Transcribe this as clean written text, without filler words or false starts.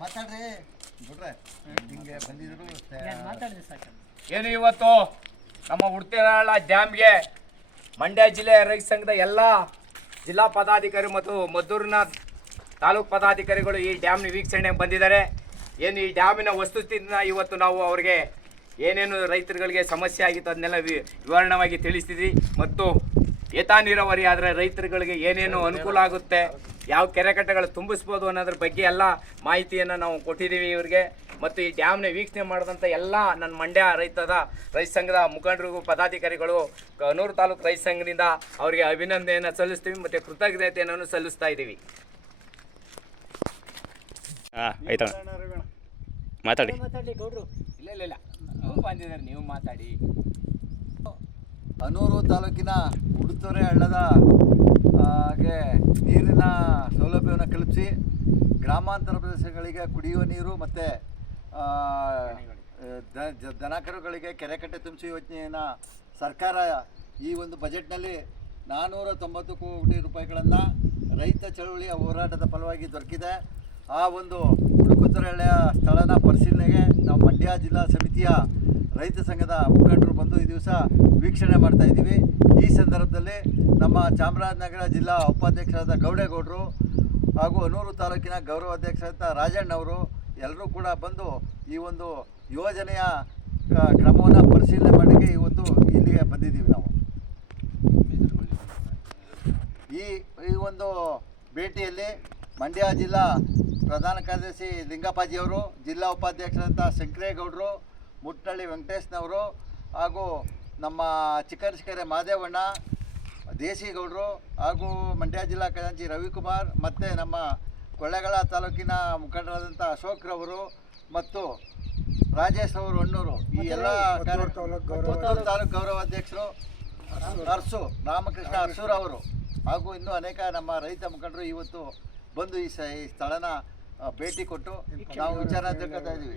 ಮಾತಾಡ್ರಿ ಬಿಡ್ರೆ ಹಿಂಗೆ ಬಂದಿದ್ರು ಏನು ಇವತ್ತು ನಮ್ಮ ಉಡ್ತಿರಾಳ ಡ್ಯಾಮ್ಗೆ ಮಂಡ್ಯ ಜಿಲ್ಲೆ ರೈತ ಸಂಘದ ಎಲ್ಲ ಜಿಲ್ಲಾ ಪದಾಧಿಕಾರಿ ಮತ್ತು ಮದ್ದೂರಿನ ತಾಲೂಕು ಪದಾಧಿಕಾರಿಗಳು ಈ ಡ್ಯಾಮ್ನ ವೀಕ್ಷಣೆಗೆ ಬಂದಿದ್ದಾರೆ. ಏನು ಈ ಡ್ಯಾಮಿನ ವಸ್ತುಸ್ಥಿತಿನ ಇವತ್ತು ನಾವು ಅವರಿಗೆ ಏನೇನು ರೈತರುಗಳಿಗೆ ಸಮಸ್ಯೆ ಆಗಿತ್ತು ಅದನ್ನೆಲ್ಲ ವಿವರಣವಾಗಿ ತಿಳಿಸ್ತಿದ್ವಿ. ಮತ್ತು ಏತ ನೀರಾವರಿ ಆದರೆ ರೈತರುಗಳಿಗೆ ಏನೇನು ಅನುಕೂಲ ಆಗುತ್ತೆ, ಯಾವ ಕೆರೆಕಟ್ಟೆಗಳು ತುಂಬಿಸ್ಬೋದು ಅನ್ನೋದ್ರ ಬಗ್ಗೆ ಎಲ್ಲ ಮಾಹಿತಿಯನ್ನು ನಾವು ಕೊಟ್ಟಿದ್ದೀವಿ ಇವರಿಗೆ. ಮತ್ತು ಈ ಡ್ಯಾಮ್ನ ವೀಕ್ಷಣೆ ಮಾಡಿದಂಥ ಎಲ್ಲ ನನ್ನ ಮಂಡ್ಯ ರೈತ ಸಂಘದ ಮುಖಂಡರಿಗೂ ಪದಾಧಿಕಾರಿಗಳು ಕನೂರು ತಾಲೂಕು ರೈತ ಸಂಘದಿಂದ ಅವರಿಗೆ ಅಭಿನಂದನೆಯನ್ನು ಸಲ್ಲಿಸ್ತೀವಿ ಮತ್ತು ಕೃತಜ್ಞತೆಯನ್ನು ಸಲ್ಲಿಸ್ತಾ ಇದ್ದೀವಿ. ಆಯ್ತಾ ಮಾತಾಡಿ. ಇಲ್ಲ ನೀವು ಬಂದಿದ್ದಾರೆ, ನೀವು ಮಾತಾಡಿ. ಕನೂರು ತಾಲೂಕಿನ ಉಡುತೊರೆ ಹಳ್ಳದ ಹಾಗೆ ನೀರಿನ ಸೌಲಭ್ಯವನ್ನು ಕಲ್ಪಿಸಿ ಗ್ರಾಮಾಂತರ ಪ್ರದೇಶಗಳಿಗೆ ಕುಡಿಯುವ ನೀರು ಮತ್ತು ದನಕರುಗಳಿಗೆ ಕೆರೆಕಟ್ಟೆ ತುಂಬಿಸಿ ಯೋಜನೆಯನ್ನು ಸರ್ಕಾರ ಈ ಒಂದು ಬಜೆಟ್ನಲ್ಲಿ 490 ಕೋಟಿ ರೂಪಾಯಿಗಳನ್ನು ರೈತ ಚಳವಳಿಯ ಹೋರಾಟದ ಫಲವಾಗಿ ದೊರಕಿದೆ. ಆ ಒಂದು ಉಡುತೊರೆಹಳ್ಳಿಯ ಸ್ಥಳನ ಪರಿಶೀಲನೆಗೆ ನಾವು ಮಂಡ್ಯ ಜಿಲ್ಲಾ ಸಮಿತಿಯ ರೈತ ಸಂಘದ ಮುಖಂಡರು ಬಂದು ಈ ದಿವಸ ವೀಕ್ಷಣೆ ಮಾಡ್ತಾಯಿದ್ದೀವಿ. ಈ ಸಂದರ್ಭದಲ್ಲಿ ನಮ್ಮ ಚಾಮರಾಜನಗರ ಜಿಲ್ಲಾ ಉಪಾಧ್ಯಕ್ಷರಾದ ಗೌಡೇಗೌಡರು ಹಾಗೂ ಕನೂರು ತಾಲೂಕಿನ ಗೌರವ ಅಧ್ಯಕ್ಷರಾದ ರಾಜಣ್ಣವರು ಎಲ್ಲರೂ ಕೂಡ ಬಂದು ಈ ಒಂದು ಯೋಜನೆಯ ಕ್ರಮವನ್ನು ಪರಿಶೀಲನೆ ಮಾಡಲಿಕ್ಕೆ ಇವತ್ತು ಇಲ್ಲಿಗೆ ಬಂದಿದ್ದೀವಿ. ನಾವು ಈ ಒಂದು ಭೇಟಿಯಲ್ಲಿ ಮಂಡ್ಯ ಜಿಲ್ಲಾ ಪ್ರಧಾನ ಕಾರ್ಯದರ್ಶಿ ಲಿಂಗಪ್ಪಾಜಿಯವರು, ಜಿಲ್ಲಾ ಉಪಾಧ್ಯಕ್ಷರಂಥ ಶಂಕರೇಗೌಡರು, ಮುಟ್ಟಳ್ಳಿ ವೆಂಕಟೇಶ್ನವರು ಹಾಗೂ ನಮ್ಮ ಚಿಕ್ಕರಸಿಕೆರೆ ಮಾದೇವಣ್ಣ, ದೇಶಿಗೌಡರು ಹಾಗೂ ಮಂಡ್ಯ ಜಿಲ್ಲಾ ಖಜಾಂಚಿ ರವಿಕುಮಾರ್ ಮತ್ತು ನಮ್ಮ ಕೊಳ್ಳೇಗಾಲ ತಾಲೂಕಿನ ಮುಖಂಡರಾದಂಥ ಅಶೋಕ್ರವರು ಮತ್ತು ರಾಜೇಶ್ ಅವರು ಹೊನ್ನೂರು, ಈ ಎಲ್ಲ ತಾಲೂಕು ಗೌರವಾಧ್ಯಕ್ಷರು ಅರ್ಸು ರಾಮಕೃಷ್ಣ ಅರ್ಸೂರವರು ಹಾಗೂ ಇನ್ನೂ ಅನೇಕ ನಮ್ಮ ರೈತ ಮುಖಂಡರು ಇವತ್ತು ಬಂದು ಈ ಸ್ಥಳನ ಭೇಟಿ ಕೊಟ್ಟು ನಾವು ವಿಚಾರ ತಿಳ್ಕೊತಾ ಇದ್ದೀವಿ.